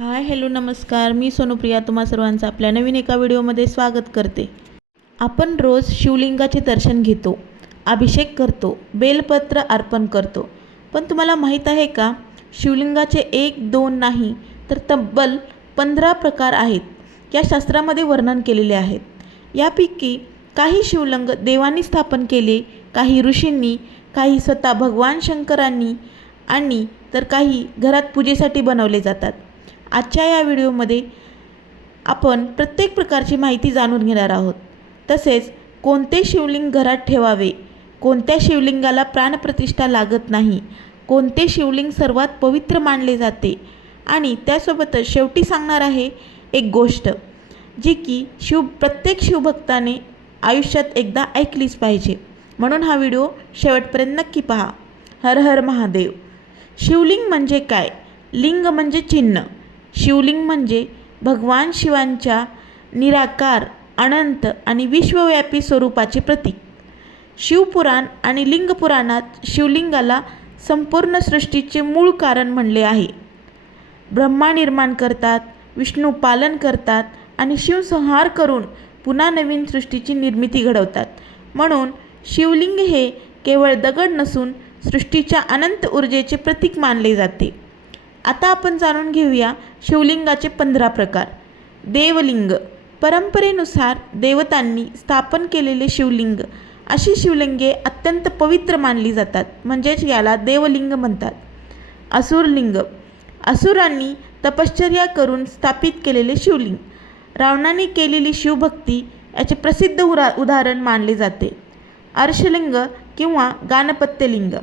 Hi hello नमस्कार, मी सोनुप्रिया तुम्हा सर्वांचं आपल्या नवीन एका व्हिडिओमध्ये स्वागत करते। आपण रोज शिवलिंगाचे दर्शन घेतो, अभिषेक करतो, बेलपत्र अर्पण करतो, पण तुम्हाला माहीत आहे का, शिवलिंगाचे 1-2 नाही तर तब्बल 15 प्रकार आहेत। या शास्त्रामध्ये वर्णन केलेले आहेत। यापैकी काही शिवलिंग देवांनी स्थापन केले, काही ऋषींनी, काही स्वतः भगवान शंकरांनी आणि तर काही घरात पूजेसाठी बनवले जातात। आजच्या या व्हिडिओमध्ये आपण प्रत्येक प्रकारची माहिती जाणून घेणार आहोत। तसेच कोणते शिवलिंग घरात ठेवावे, कोणत्या शिवलिंगाला प्राणप्रतिष्ठा लागत नाही, कोणते शिवलिंग सर्वात पवित्र मानले जाते आणि त्यासोबतच शेवटी सांगणार आहे एक गोष्ट जी की प्रत्येक शिवभक्ताने आयुष्यात एकदा ऐकलीच पाहिजे, म्हणून हा व्हिडिओ शेवटपर्यंत नक्की पहा। हर हर महादेव। शिवलिंग म्हणजे काय? लिंग म्हणजे चिन्ह। शिवलिंग म्हणजे भगवान शिवांच्या निराकार, अनंत आणि विश्वव्यापी स्वरूपाचे प्रतीक। शिवपुराण आणि लिंगपुराणात शिवलिंगाला संपूर्ण सृष्टीचे मूळ कारण म्हणले आहे। ब्रह्मा निर्माण करतात, विष्णू पालन करतात आणि शिव संहार करून पुन्हा नवीन सृष्टीची निर्मिती घडवतात। म्हणून शिवलिंग हे केवळ दगड नसून सृष्टीच्या अनंत ऊर्जेचे प्रतीक मानले जाते। आता आपण जाणून घेऊया शिवलिंगाचे 15 प्रकार। देवलिंग, परंपरेनुसार देवतांनी स्थापन केलेले शिवलिंग। अशी शिवलिंगे अत्यंत पवित्र मानली जातात, म्हणजेच याला देवलिंग म्हणतात। असुरलिंग, असुरांनी तपश्चर्या करून स्थापित केलेले शिवलिंग। रावणाने केलेली शिवभक्ती याचे प्रसिद्ध उदाहरण मानले जाते। अर्शलिंग किंवा गाणपत्यलिंग,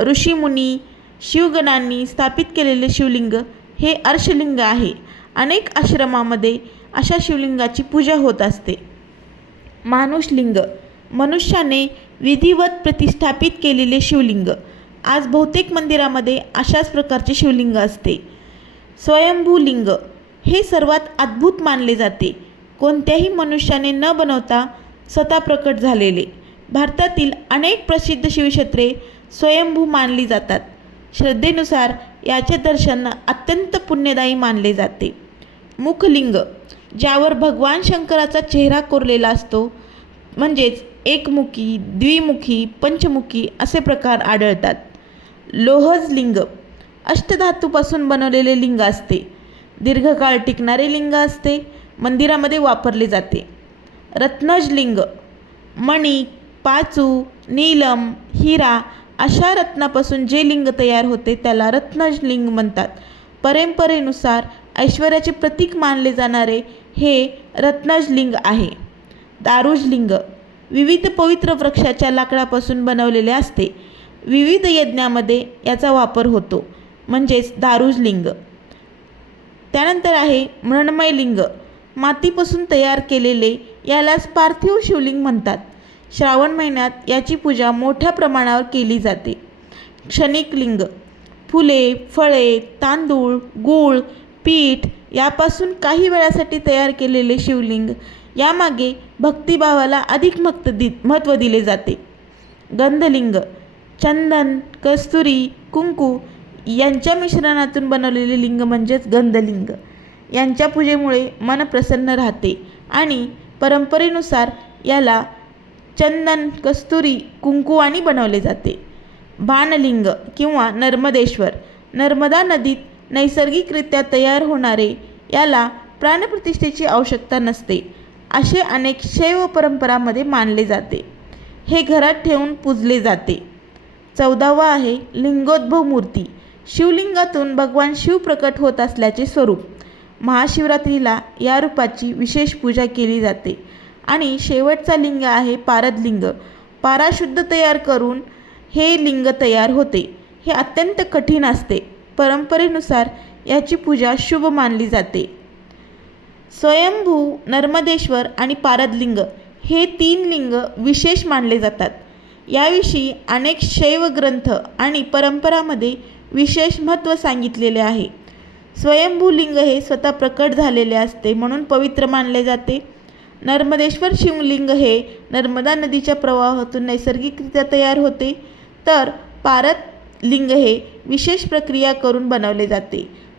ऋषीमुनी शिवगणांनी स्थापित केलेले शिवलिंग हे अर्शलिंग आहे। अनेक आश्रमामध्ये अशा शिवलिंगाची पूजा होत असते। मानुषलिंग, मनुष्याने विधिवत प्रतिष्ठापित केलेले शिवलिंग। आज बहुतेक मंदिरामध्ये अशाच प्रकारचे शिवलिंग असते। स्वयंभूलिंग, हे सर्वात अद्भुत मानले जाते, कोणत्याही मनुष्याने न बनवता स्वतः प्रकट झालेले। भारतातील अनेक प्रसिद्ध शिवक्षेत्रे स्वयंभू मानली जातात। श्रद्धेनुसार याचे दर्शन अत्यंत पुण्यदायी मानले जाते। मुखलिंग, ज्यावर भगवान शंकराचा चेहरा कोरलेला असतो, म्हणजेच एकमुखी, द्विमुखी, पंचमुखी असे प्रकार आढळतात। लोहजलिंग, अष्टधातूपासून बनवलेले लिंग असते, दीर्घकाळ टिकणारे लिंग असते, मंदिरामध्ये वापरले जाते। रत्नजलिंग, मणी, पाचू, नीलम, हिरा अशा रत्नापासून जे लिंग तयार होते त्याला रत्नजलिंग म्हणतात। परंपरेनुसार ऐश्वर्याचे प्रतीक मानले जाणारे हे रत्नजलिंग आहे। दारुजलिंग, विविध पवित्र वृक्षाच्या लाकडापासून बनवलेले असते, विविध यज्ञामध्ये याचा वापर होतो, म्हणजेच दारुजलिंग। त्यानंतर आहे मृण्मय लिंग, मातीपासून तयार केलेले, यालाच पार्थिव शिवलिंग म्हणतात। श्रावण महिन्यात याची पूजा मोठ्या प्रमाणावर केली जाते। क्षणिक लिंग, फुले, फळे, तांदूळ, गूळ, पीठ यापासून काही वेळासाठी तयार केलेले शिवलिंग। यामागे भक्तिभावाला अधिक महत्त्व दिले जाते। गंधलिंग, चंदन, कस्तुरी, कुंकू यांच्या मिश्रणातून बनवलेले लिंग म्हणजेच गंधलिंग। यांच्या पूजेमुळे मन प्रसन्न राहते आणि परंपरेनुसार याला चंदन, कस्तुरी, कुंकुवानी बनवले जाते। बाणलिंग किंवा नर्मदेश्वर, नर्मदा नदीत नैसर्गिकरित्या तयार होणारे, याला प्राणप्रतिष्ठेची आवश्यकता नसते, असे अनेक शैव परंपरांमध्ये मानले जाते। हे घरात ठेवून पूजले जाते। 14वा आहे लिंगोद्भव मूर्ती, शिवलिंगातून भगवान शिव प्रकट होत असल्याचे स्वरूप। महाशिवरात्रीला या रूपाची विशेष पूजा केली जाते। आणि शेवटचा लिंग आहे पारदलिंग, पाराशुद्ध तयार करून हे लिंग तयार होते। हे अत्यंत कठीण असते, परंपरेनुसार याची पूजा शुभ मानली जाते। स्वयंभू, नर्मदेश्वर आणि पारदलिंग हे 3 लिंग विशेष मानले जातात। याविषयी अनेक शैव ग्रंथ आणि परंपरांमध्ये विशेष महत्त्व सांगितलेले आहे। स्वयंभू लिंग हे स्वतः प्रकट झालेले असते, म्हणून पवित्र मानले जाते। नर्मदेश्वर शिवलिंग हे नर्मदा नदीच्या प्रवाहातून नैसर्गिकरित्या तयार होते, तर पारद लिंग हे विशेष प्रक्रिया करून बनवले जाते।